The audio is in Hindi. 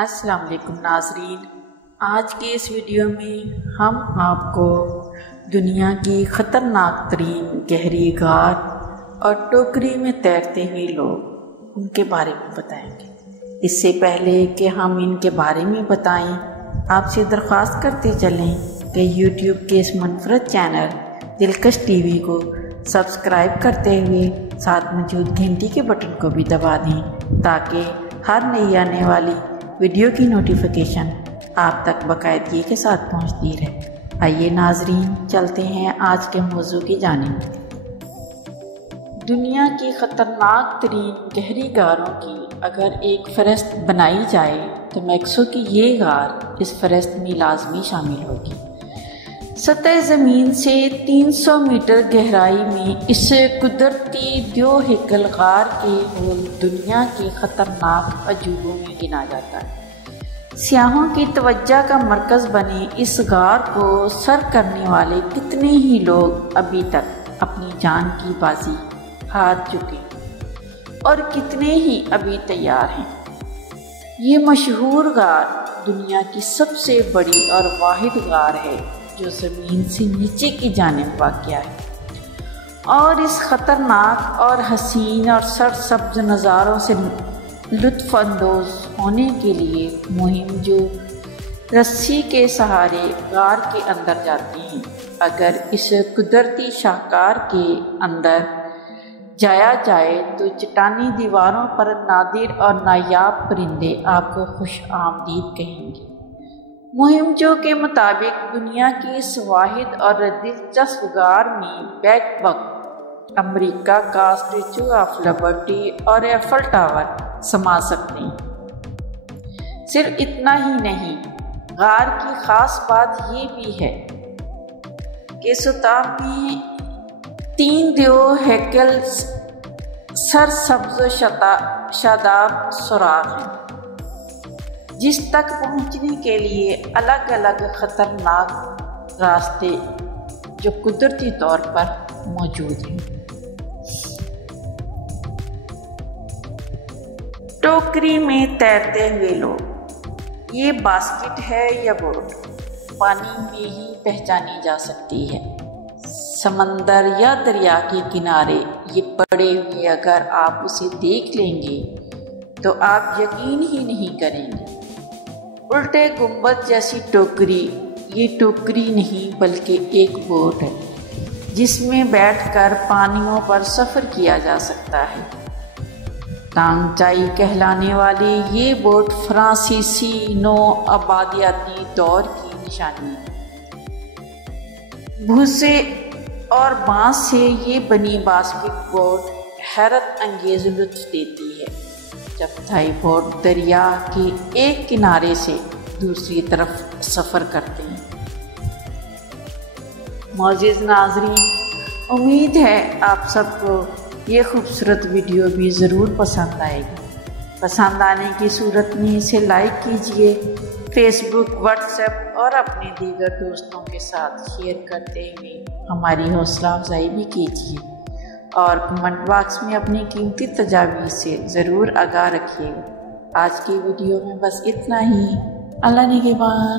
अस्सलाम वालेकुम नाज़रीन, आज के इस वीडियो में हम आपको दुनिया की ख़तरनाक तरीन गहरी गार और टोकरी में तैरते हुए लोग उनके बारे में बताएंगे। इससे पहले कि हम इनके बारे में बताएं, आपसे दरख्वास्त करते चलें कि यूट्यूब के इस मुनफरद चैनल दिलकश टीवी को सब्सक्राइब करते हुए साथ मौजूद घंटी के बटन को भी दबा दें ताकि हर नई आने वाली वीडियो की नोटिफिकेशन आप तक बाकायदगी के साथ पहुंचती रहे। आइए नाजरीन, चलते हैं आज के मौजू की जानिब। दुनिया की ख़तरनाक तरीन गहरी गारों की अगर एक फ़हरिस्त बनाई जाए तो मैक्सो की ये गार इस फ़हरिस्त में लाजमी शामिल होगी। सतह ज़मीन से 300 मीटर गहराई में इस कुदरती दो हिकल गार के होल दुनिया के ख़तरनाक अजूबों में गिना जाता है। सियाहों की तवज्जो का मरकज़ बने इस गार को सर करने वाले कितने ही लोग अभी तक अपनी जान की बाजी हार चुके और कितने ही अभी तैयार हैं। ये मशहूर गार दुनिया की सबसे बड़ी और वाहिद गार है जो ज़मीन से नीचे की जानिब वाक़या है और इस ख़तरनाक और हसीन और सरसब्ज नज़ारों से लुत्फ़ अंदोज़ होने के लिए मुहिम जो रस्सी के सहारे गार के अंदर जाती हैं। अगर इस कुदरती शाहकार के अंदर जाया जाए तो चट्टानी दीवारों पर नादिर और नायाब परिंदे आपको खुश आमदीद कहेंगे। मुहिम जो के मुताबिक दुनिया की इस वाहिद और दिलचस्प गार में बैकबक, अमेरिका का स्टैचू ऑफ लिबर्टी और एफल टावर समा सकते हैं। सिर्फ इतना ही नहीं, गार की ख़ास बात ये भी है कि सतह में 3 दो हैकल सरसब्ज शादाब सुराख हैं जिस तक पहुंचने के लिए अलग अलग ख़तरनाक रास्ते जो कुदरती तौर पर मौजूद हैं। टोकरी में तैरते हुए लोग, ये बास्केट है या बोट, पानी में ही पहचानी जा सकती है। समंदर या दरिया के किनारे ये पड़े हुए अगर आप उसे देख लेंगे तो आप यकीन ही नहीं करेंगे। उल्टे गुंबद जैसी टोकरी, ये टोकरी नहीं बल्कि एक बोट है जिसमें बैठकर पानियों पर सफ़र किया जा सकता है। टांगचाई कहलाने वाली ये बोट फ्रांसीसी नो आबादियाती दौर की निशानी है। भूसे और बांस से ये बनी बास्केट बोट हैरत अंगेज लुत्फ़ देती है जब थाई बोट दरिया के एक किनारे से दूसरी तरफ सफ़र करते हैं। मोअज़्ज़िज़ नाज़रीन, उम्मीद है आप सबको ये खूबसूरत वीडियो भी ज़रूर पसंद आएगी। पसंद आने की सूरत में इसे लाइक कीजिए, फेसबुक, व्हाट्सएप और अपने दीगर दोस्तों के साथ शेयर करते हुए हमारी हौसला अफजाई भी कीजिए और कमेंट बॉक्स में अपनी कीमती तजावीज़ से ज़रूर आगाह रखिएगा। आज की वीडियो में बस इतना ही। अल्लाह निगहबान।